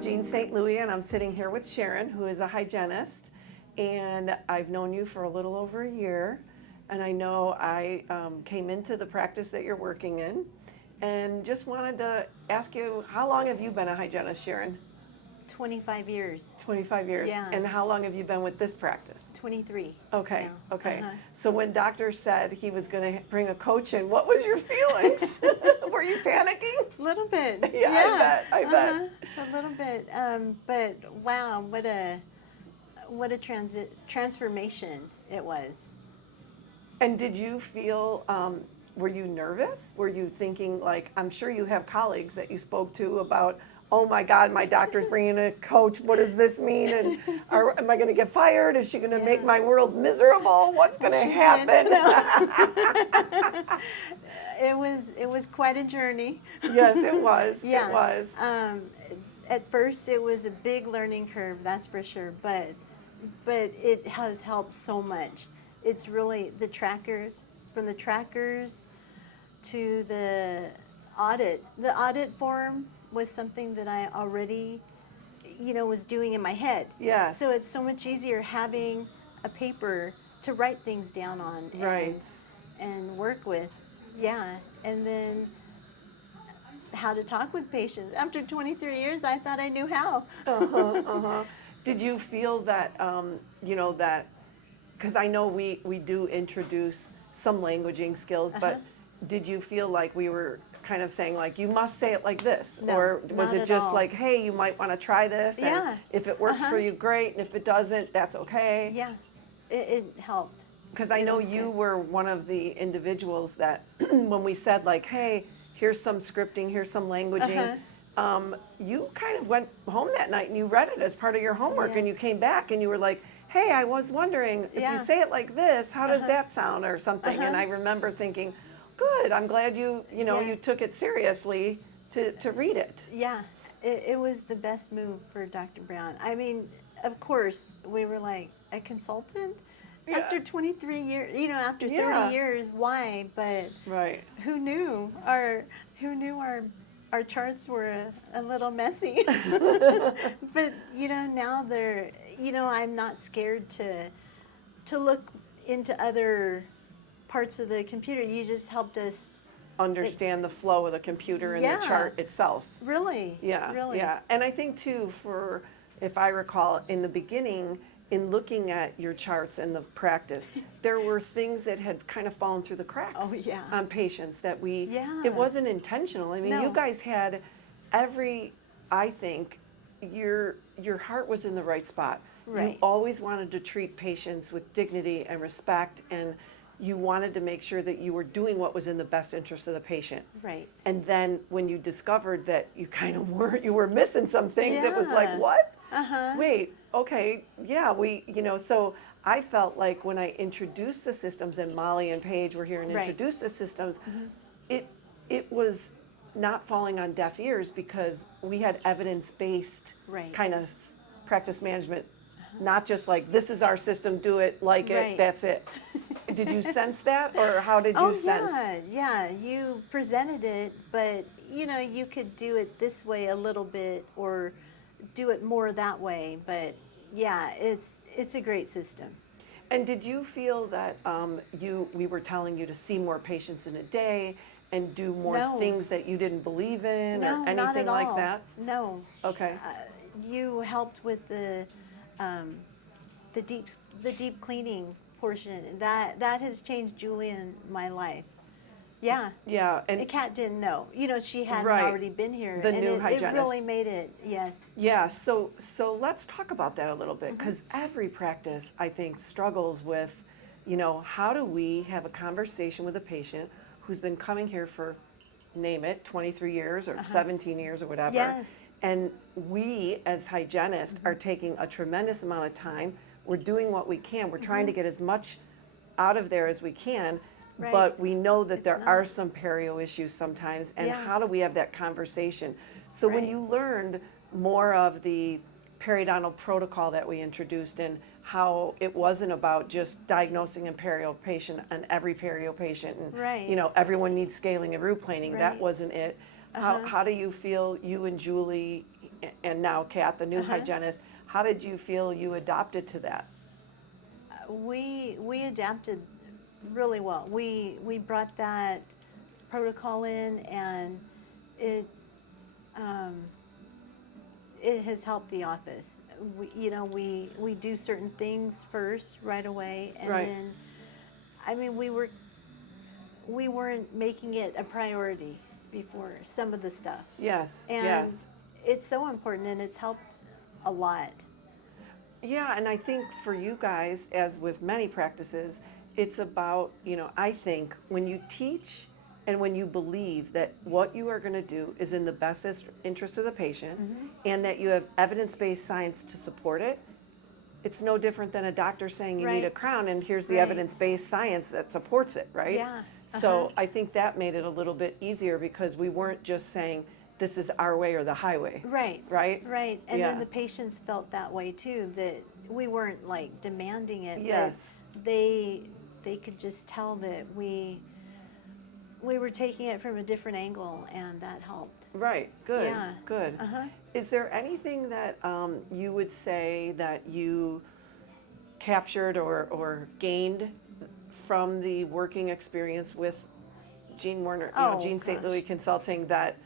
I'm Jean St. Louis, and I'm sitting here with Sharon, who is a hygienist, and I've known you for a little over a year, and I know I came into the practice that you're working in, and just wanted to ask you, how long have you been a hygienist, Sharon? 25 years. 25 years. Yeah. And how long have you been with this practice? 23. Okay, now. okay. Uh-huh. So when doctor said he was going to bring a coach in, what was your feelings? Were you panicking? A little bit. Yeah, I bet. A little bit. But wow, what a transformation it was. And did you feel, were you nervous? Were you thinking, like, I'm sure you have colleagues that you spoke to about, oh my God, my doctor's bringing a coach, what does this mean? And am I going to get fired? Is she going to make my world miserable? What's going to happen? It was quite a journey. Yes, it was. Yeah. It was. At first, it was a big learning curve, that's for sure. But it has helped so much. It's really the trackers, from the trackers to the audit. The audit form was something that I already, was doing in my head. Yes. So it's so much easier having a paper to write things down on and work with. Yeah. And then how to talk with patients. After 23 years, I thought I knew how. Did you feel that, that, because I know we do introduce some languaging skills, but did you feel like we were kind of saying, like, you must say it like this? No, or was not it at just all. like, hey, you might want to try this, Yeah. and if it works for you, great, and if it doesn't, that's okay? Yeah, it helped. Because I know you were one of the individuals that, when we said, like, hey, here's some scripting, here's some languaging, you kind of went home that night and you read it as part of your homework, and you came back and you were like, hey, I was wondering, if you say it like this, how does that sound, or something? And I remember thinking, good, I'm glad you took it seriously to read it. Yeah, it was the best move for Dr. Brown. I mean, of course, we were like, a consultant? Yeah. After 23 years, after 30 Yeah. years, why? But Right. who knew? Our charts were a little messy. But, now they're, I'm not scared to look into other parts of the computer. You just helped us Understand the flow of the computer and the chart itself. really. Yeah, really. yeah. And I think too, if I recall, in the beginning, in looking at your charts and the practice, there were things that had kind of fallen through the cracks on patients that it wasn't intentional. I mean, you guys had I think, your heart was in the right spot. Right. You always wanted to treat patients with dignity and respect, and you wanted to make sure that you were doing what was in the best interest of the patient. Right. And then when you discovered that you kind of you were missing some things, it was like, what? Wait, okay, yeah, so I felt like when I introduced the systems, and Molly and Paige were here and introduced the systems, it was not falling on deaf ears, because we had evidence-based kind of practice management, not just like, this is our system, do it, like it, that's it. Did you sense that, or how did you sense? Yeah, you presented it, but you could do it this way a little bit, or do it more that way. But yeah, it's a great system. And did you feel that we were telling you to see more patients in a day and do more things that you didn't believe in, or anything not at like all. that? No. Okay. You helped with the deep cleaning portion. That has changed Julie and my life. Yeah. Yeah. And Kat didn't know. She hadn't already been here. The new hygienist. It really made it, yes. Yeah, so let's talk about that a little bit, because every practice, I think, struggles with, how do we have a conversation with a patient who's been coming here for, name it, 23 years or 17 years or whatever. Yes. And we, as hygienists, are taking a tremendous amount of time. We're doing what we can. We're trying to get as much out of there as we can. Right. But we know that there are some perio issues sometimes, and how do we have that conversation? So when you learned more of the periodontal protocol that we introduced, and how it wasn't about just diagnosing a perio patient and every perio patient, and everyone needs scaling and root planing, that wasn't it. How do you feel you and Julie and now Kat, the new hygienist, how did you feel you adopted to that? We adapted really well. We brought that protocol in, and it it has helped the office. We do certain things first right away, and Right. then, I mean, we weren't making it a priority before, some of the stuff. Yes, And yes. it's so important, and it's helped a lot. Yeah, and I think for you guys, as with many practices, it's about, I think when you teach and when you believe that what you are going to do is in the best interest of the patient and that you have evidence-based science to support it, it's no different than a doctor saying you need a Right. crown and here's the Right. evidence-based science that supports it, right? Yeah, So I think that made it a little bit easier because we weren't just saying this is our way or the highway. Right. Right? Right. And Yeah. then the patients felt that way too, that we weren't like demanding it. Yes. But they could just tell that we were taking it from a different angle, and that helped. Right, good, Yeah. good. Uh-huh. Is there anything that you would say that you captured or gained from the working experience with Gene Warner, Oh, Gene St. Louis gosh. Consulting that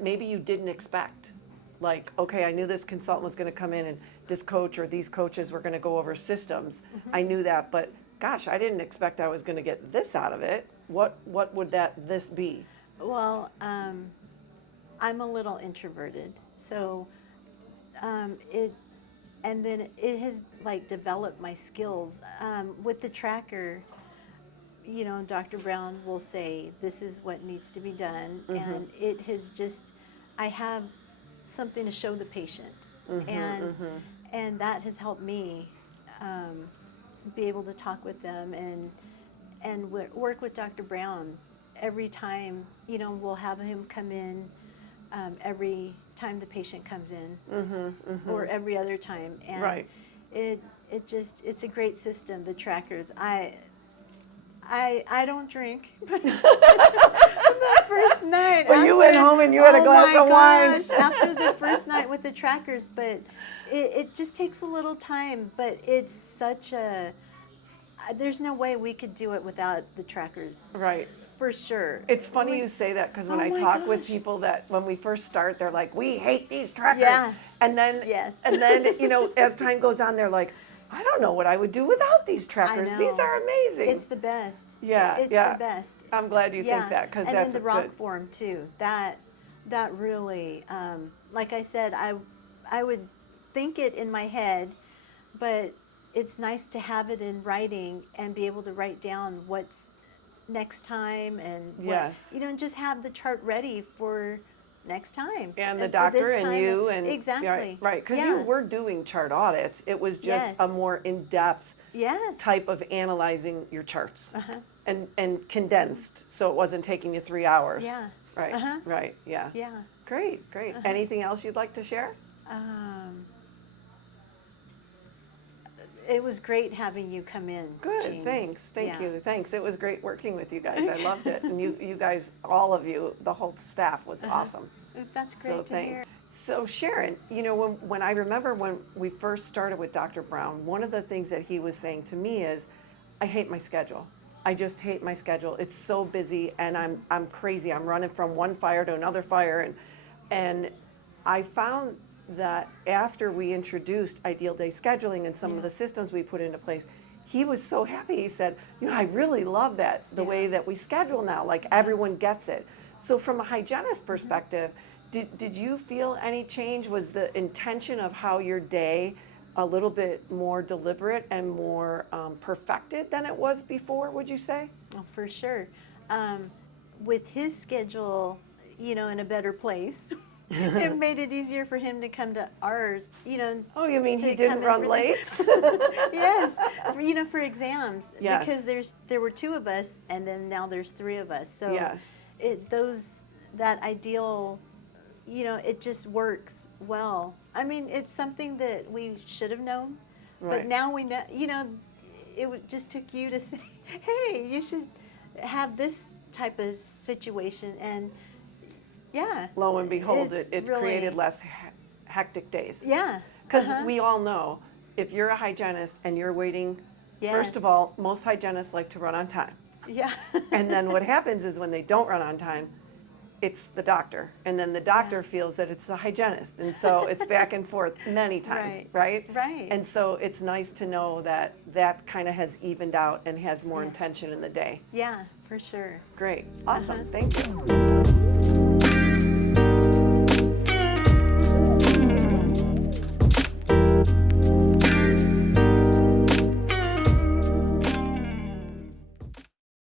maybe you didn't expect? Like, okay, I knew this consultant was going to come in and this coach or these coaches were going to go over systems. I knew that, but gosh, I didn't expect I was going to get this out of it. What would this be? Well, I'm a little introverted, so and then it has like developed my skills with the tracker. Dr. Brown will say this is what needs to be done, and it has just, I have something to show the patient, and that has helped me be able to talk with them and work with Dr. Brown every time. We'll have him come in every time the patient comes in, or every other time, and Right. it's a great system. The trackers, I don't drink, but the first night. Well, you went home and you had a glass oh of my wine. gosh, after the first night with the trackers, but it just takes a little time. But it's such a, there's no way we could do it without the trackers, Right. for sure. It's funny you say that because when Oh I my talk with gosh. people that when we first start, they're like, we hate these trackers. Yeah. And then, Yes. and then, as time goes on, they're like, I don't know what I would do without these trackers. know. These are amazing. It's the best. Yeah, It's yeah. the best. I'm glad you think that because and that's then the rock good. form too. That really, like I said, I would think it in my head, but it's nice to have it in writing and be able to write down what's next time and Yes. and just have the chart ready for next time. And the for doctor this and time you and exactly right, because yeah. you were doing chart audits. It was just Yes. a more in-depth Yes. type of analyzing your charts Uh-huh. and condensed, so it wasn't taking you 3 hours. Yeah. Right. Uh-huh. Right. Yeah. Yeah. Great. Great. Anything else you'd like to share? It was great having you come in. Good, Jean. thanks, thank Yeah. you, thanks. It was great working with you guys, I loved it. And you guys, all of you, the whole staff was awesome. That's So great to thanks. hear. So Sharon, when I remember when we first started with Dr. Brown, one of the things that he was saying to me is, I hate my schedule. I just hate my schedule. It's so busy and I'm crazy. I'm running from one fire to another fire and I found that after we introduced ideal day scheduling and some of the systems we put into place, he was so happy. He said, I really love that, the way that we schedule now, like everyone gets it. So from a hygienist perspective, did you feel any change? Was the intention of how your day a little bit more deliberate and more perfected than it was before, would you say? Oh, for sure. With his schedule, in a better place, it made it easier for him to come to ours, Oh, you mean to he didn't come in run for the- late? Yes, for exams. Yes. Because there were 2 of us, and then now there's 3 of us. So Yes. that ideal, it just works well. I mean, it's something that we should have known, Right. but now we know. Just took you to say, hey, you should have this type of situation, and yeah. Lo and behold, It's it really- created less hectic days. Yeah. Because we all know, if you're a hygienist and you're waiting, first of Yes. all, most hygienists like to run on time. Yeah. And then what happens is when they don't run on time, it's the doctor. And then the doctor feels that it's the hygienist. And so it's back and forth many times, right? Right. And so it's nice to know that that kind of has evened out and has more intention in the day. Yeah, for sure. Great. Awesome. Thank you.